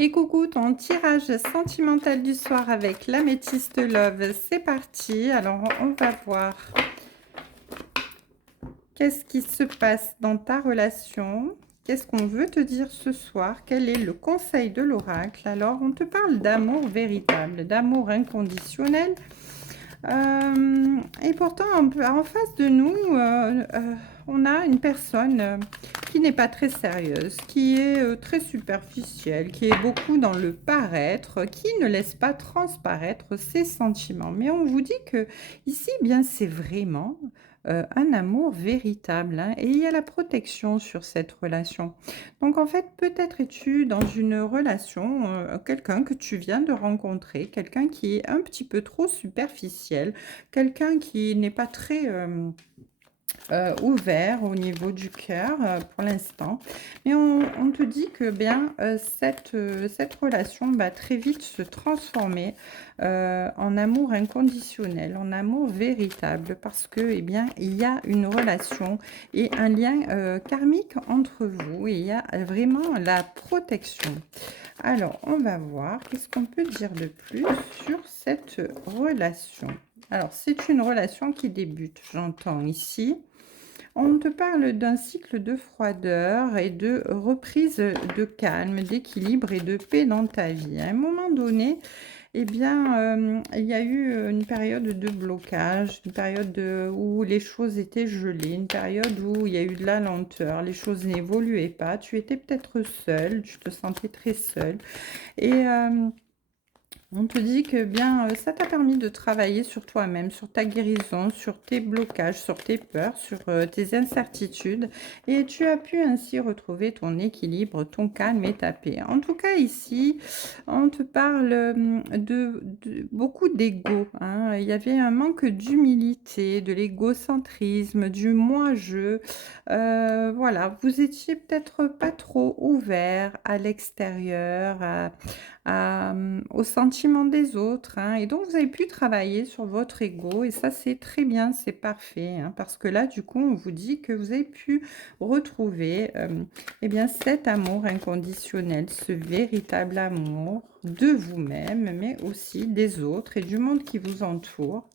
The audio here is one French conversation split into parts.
Et coucou, ton tirage sentimental du soir avec l'améthyste love, c'est parti. Alors, on va voir qu'est-ce qui se passe dans ta relation. Qu'est-ce qu'on veut te dire ce soir? Quel est le conseil de l'oracle? Alors, on te parle d'amour véritable, d'amour inconditionnel. Et pourtant, en face de nous, on a une personne qui n'est pas très sérieuse, qui est très superficielle, qui est beaucoup dans le paraître, qui ne laisse pas transparaître ses sentiments. Mais on vous dit que ici, eh bien, c'est vraiment un amour véritable, hein, et il y a la protection sur cette relation. Donc en fait, peut-être es-tu dans une relation, quelqu'un que tu viens de rencontrer, quelqu'un qui est un petit peu trop superficiel, quelqu'un qui n'est pas très ouvert au niveau du cœur pour l'instant. Mais on te dit que bien cette relation va très vite se transformer en amour inconditionnel, en amour véritable, parce que eh bien, il y a une relation et un lien karmique entre vous, et il y a vraiment la protection. Alors, on va voir qu'est-ce qu'on peut dire de plus sur cette relation. Alors, c'est une relation qui débute, j'entends ici. On te parle d'un cycle de froideur et de reprise de calme, d'équilibre et de paix dans ta vie. À un moment donné, eh bien, il y a eu une période de blocage, une période où les choses étaient gelées, une période où il y a eu de la lenteur, les choses n'évoluaient pas. Tu étais peut-être seule, tu te sentais très seule. Et on te dit que bien, ça t'a permis de travailler sur toi-même, sur ta guérison, sur tes blocages, sur tes peurs, sur tes incertitudes, et tu as pu ainsi retrouver ton équilibre, ton calme et ta paix. En tout cas, ici, on te parle de beaucoup d'ego, hein. Il y avait un manque d'humilité, de l'égocentrisme, du moi-je. Voilà, vous étiez peut-être pas trop ouvert à l'extérieur, aux sentiments des autres, hein, et donc vous avez pu travailler sur votre ego, et ça c'est très bien, c'est parfait, hein, parce que là du coup on vous dit que vous avez pu retrouver eh bien cet amour inconditionnel, ce véritable amour de vous-même, mais aussi des autres et du monde qui vous entoure.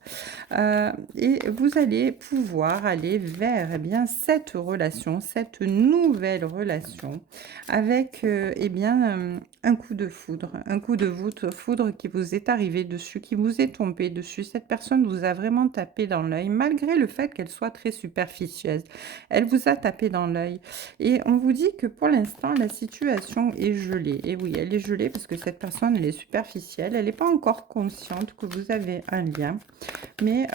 Et vous allez pouvoir aller vers eh bien, cette relation, cette nouvelle relation avec eh bien, un coup de foudre qui vous est arrivé dessus, qui vous est tombé dessus. Cette personne vous a vraiment tapé dans l'œil, malgré le fait qu'elle soit très superficielle. Elle vous a tapé dans l'œil. Et on vous dit que pour l'instant, la situation est gelée. Et oui, elle est gelée parce que cette personne, elle est superficielle. Elle n'est pas encore consciente que vous avez un lien, mais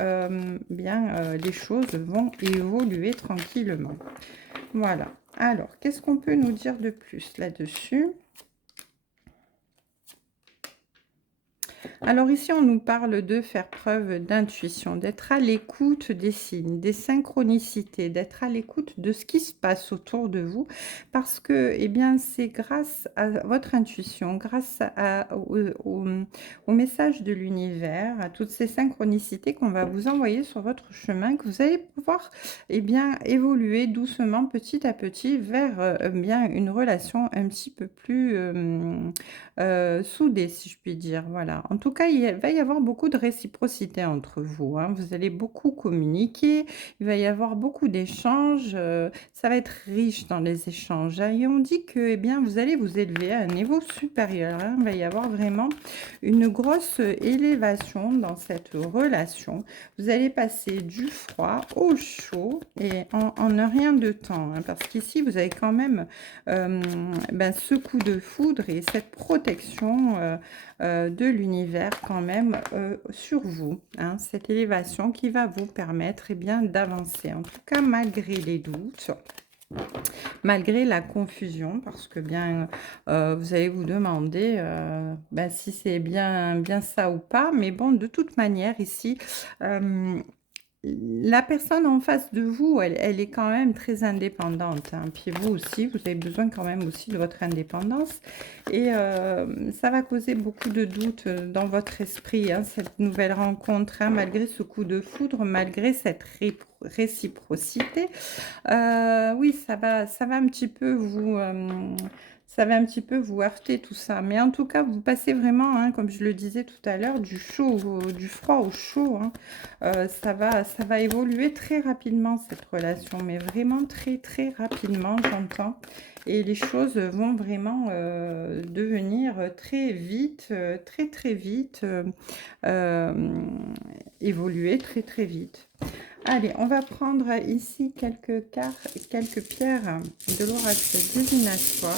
bien, les choses vont évoluer tranquillement. Voilà. Alors, qu'est-ce qu'on peut nous dire de plus là-dessus? Alors ici, on nous parle de faire preuve d'intuition, d'être à l'écoute des signes, des synchronicités, d'être à l'écoute de ce qui se passe autour de vous, parce que eh bien, c'est grâce à votre intuition, grâce au message de l'univers, à toutes ces synchronicités qu'on va vous envoyer sur votre chemin, que vous allez pouvoir eh bien, évoluer doucement, petit à petit, vers bien une relation un petit peu plus soudés, si je puis dire, voilà. En tout cas, il va y avoir beaucoup de réciprocité entre vous, hein. Vous allez beaucoup communiquer, il va y avoir beaucoup d'échanges, ça va être riche dans les échanges, hein, et on dit que, eh bien, vous allez vous élever à un niveau supérieur, hein. Il va y avoir vraiment une grosse élévation dans cette relation. Vous allez passer du froid au chaud et en un rien de temps, hein, parce qu'ici, vous avez quand même ben, ce coup de foudre et cette protection de l'univers quand même sur vous, hein, cette élévation qui va vous permettre eh bien d'avancer. En tout cas, malgré les doutes, malgré la confusion, parce que bien vous allez vous demander ben, si c'est bien ça ou pas, mais bon, de toute manière ici, la personne en face de vous, elle est quand même très indépendante, hein. Puis vous aussi, vous avez besoin quand même aussi de votre indépendance, et ça va causer beaucoup de doutes dans votre esprit, hein, cette nouvelle rencontre, hein, malgré ce coup de foudre, malgré cette réciprocité. Oui, ça va un petit peu ça va un petit peu vous heurter tout ça. Mais en tout cas, vous passez vraiment, hein, comme je le disais tout à l'heure, du chaud, du froid au chaud, hein. Ça va évoluer très rapidement, cette relation, mais vraiment très, très rapidement, j'entends. Et les choses vont vraiment devenir très vite, très, très vite, euh, évoluer très, très vite. Allez, on va prendre ici quelques pierres de l'oracle divinatoire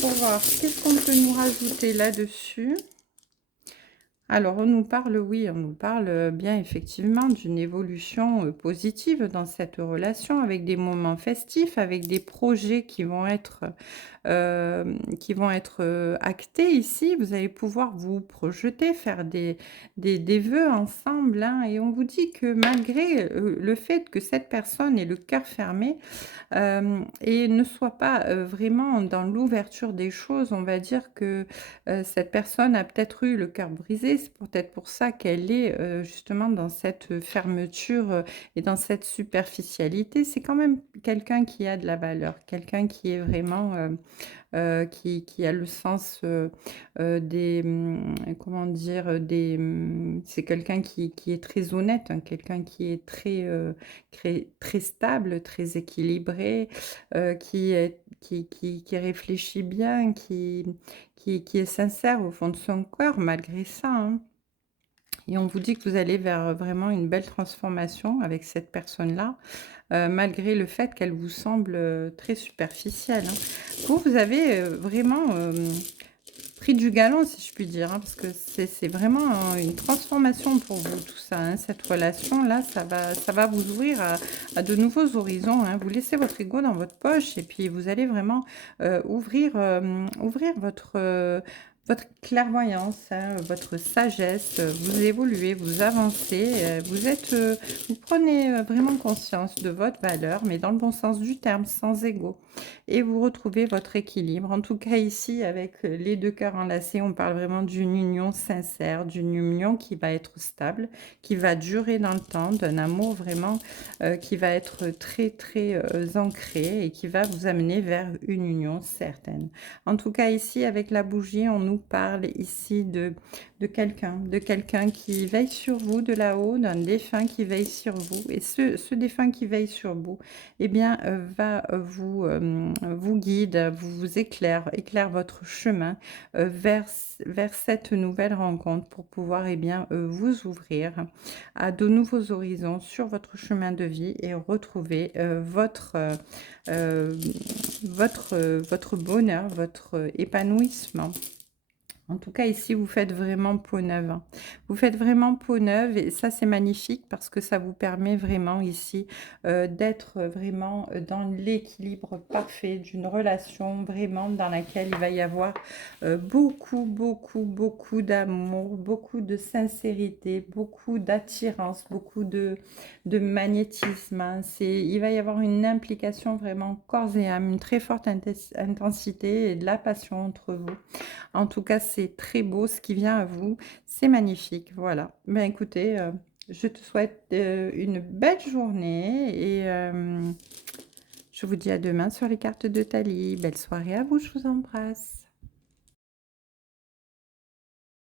pour voir qu'est-ce qu'on peut nous rajouter là-dessus. Alors, on nous parle, oui, on nous parle bien effectivement d'une évolution positive dans cette relation, avec des moments festifs, avec des projets qui vont être actés ici. Vous allez pouvoir vous projeter, faire des vœux ensemble, hein, et on vous dit que malgré le fait que cette personne ait le cœur fermé, et ne soit pas vraiment dans l'ouverture des choses, on va dire que cette personne a peut-être eu le cœur brisé. C'est peut-être pour ça qu'elle est justement dans cette fermeture et dans cette superficialité. C'est quand même quelqu'un qui a de la valeur, quelqu'un qui est vraiment qui a le sens des, comment dire, c'est quelqu'un qui est très honnête, hein, quelqu'un qui est très stable, très équilibré, qui réfléchit bien, qui est sincère au fond de son cœur malgré ça, hein. Et on vous dit que vous allez vers vraiment une belle transformation avec cette personne-là, malgré le fait qu'elle vous semble très superficielle, hein. Vous avez vraiment pris du galon, si je puis dire, hein, parce que c'est vraiment une transformation pour vous, tout ça, hein. Cette relation-là, ça va vous ouvrir à de nouveaux horizons, hein. Vous laissez votre ego dans votre poche et puis vous allez vraiment ouvrir votre clairvoyance, hein, votre sagesse. Vous évoluez, vous avancez, vous prenez vraiment conscience de votre valeur, mais dans le bon sens du terme, sans ego. Et vous retrouvez votre équilibre. En tout cas, ici, avec les deux cœurs enlacés, on parle vraiment d'une union sincère, d'une union qui va être stable, qui va durer dans le temps, d'un amour vraiment qui va être très, très ancré et qui va vous amener vers une union certaine. En tout cas, ici, avec la bougie, on nous parle ici de quelqu'un qui veille sur vous de là-haut, d'un défunt qui veille sur vous. Et ce défunt qui veille sur vous, eh bien, va vous guide, vous éclaire votre chemin vers cette nouvelle rencontre pour pouvoir, eh bien, vous ouvrir à de nouveaux horizons sur votre chemin de vie et retrouver euh, votre bonheur, votre épanouissement. En tout cas, ici, vous faites vraiment peau neuve, hein. Vous faites vraiment peau neuve et ça, c'est magnifique parce que ça vous permet vraiment ici d'être vraiment dans l'équilibre parfait d'une relation vraiment dans laquelle il va y avoir beaucoup, beaucoup, beaucoup d'amour, beaucoup de sincérité, beaucoup d'attirance, beaucoup de magnétisme, hein. Il va y avoir une implication vraiment corps et âme, une très forte intensité et de la passion entre vous. En tout cas, c'est très beau ce qui vient à vous. C'est magnifique. Voilà. Ben écoutez, je te souhaite une belle journée et je vous dis à demain sur les cartes de Thalie. Belle soirée à vous, je vous embrasse.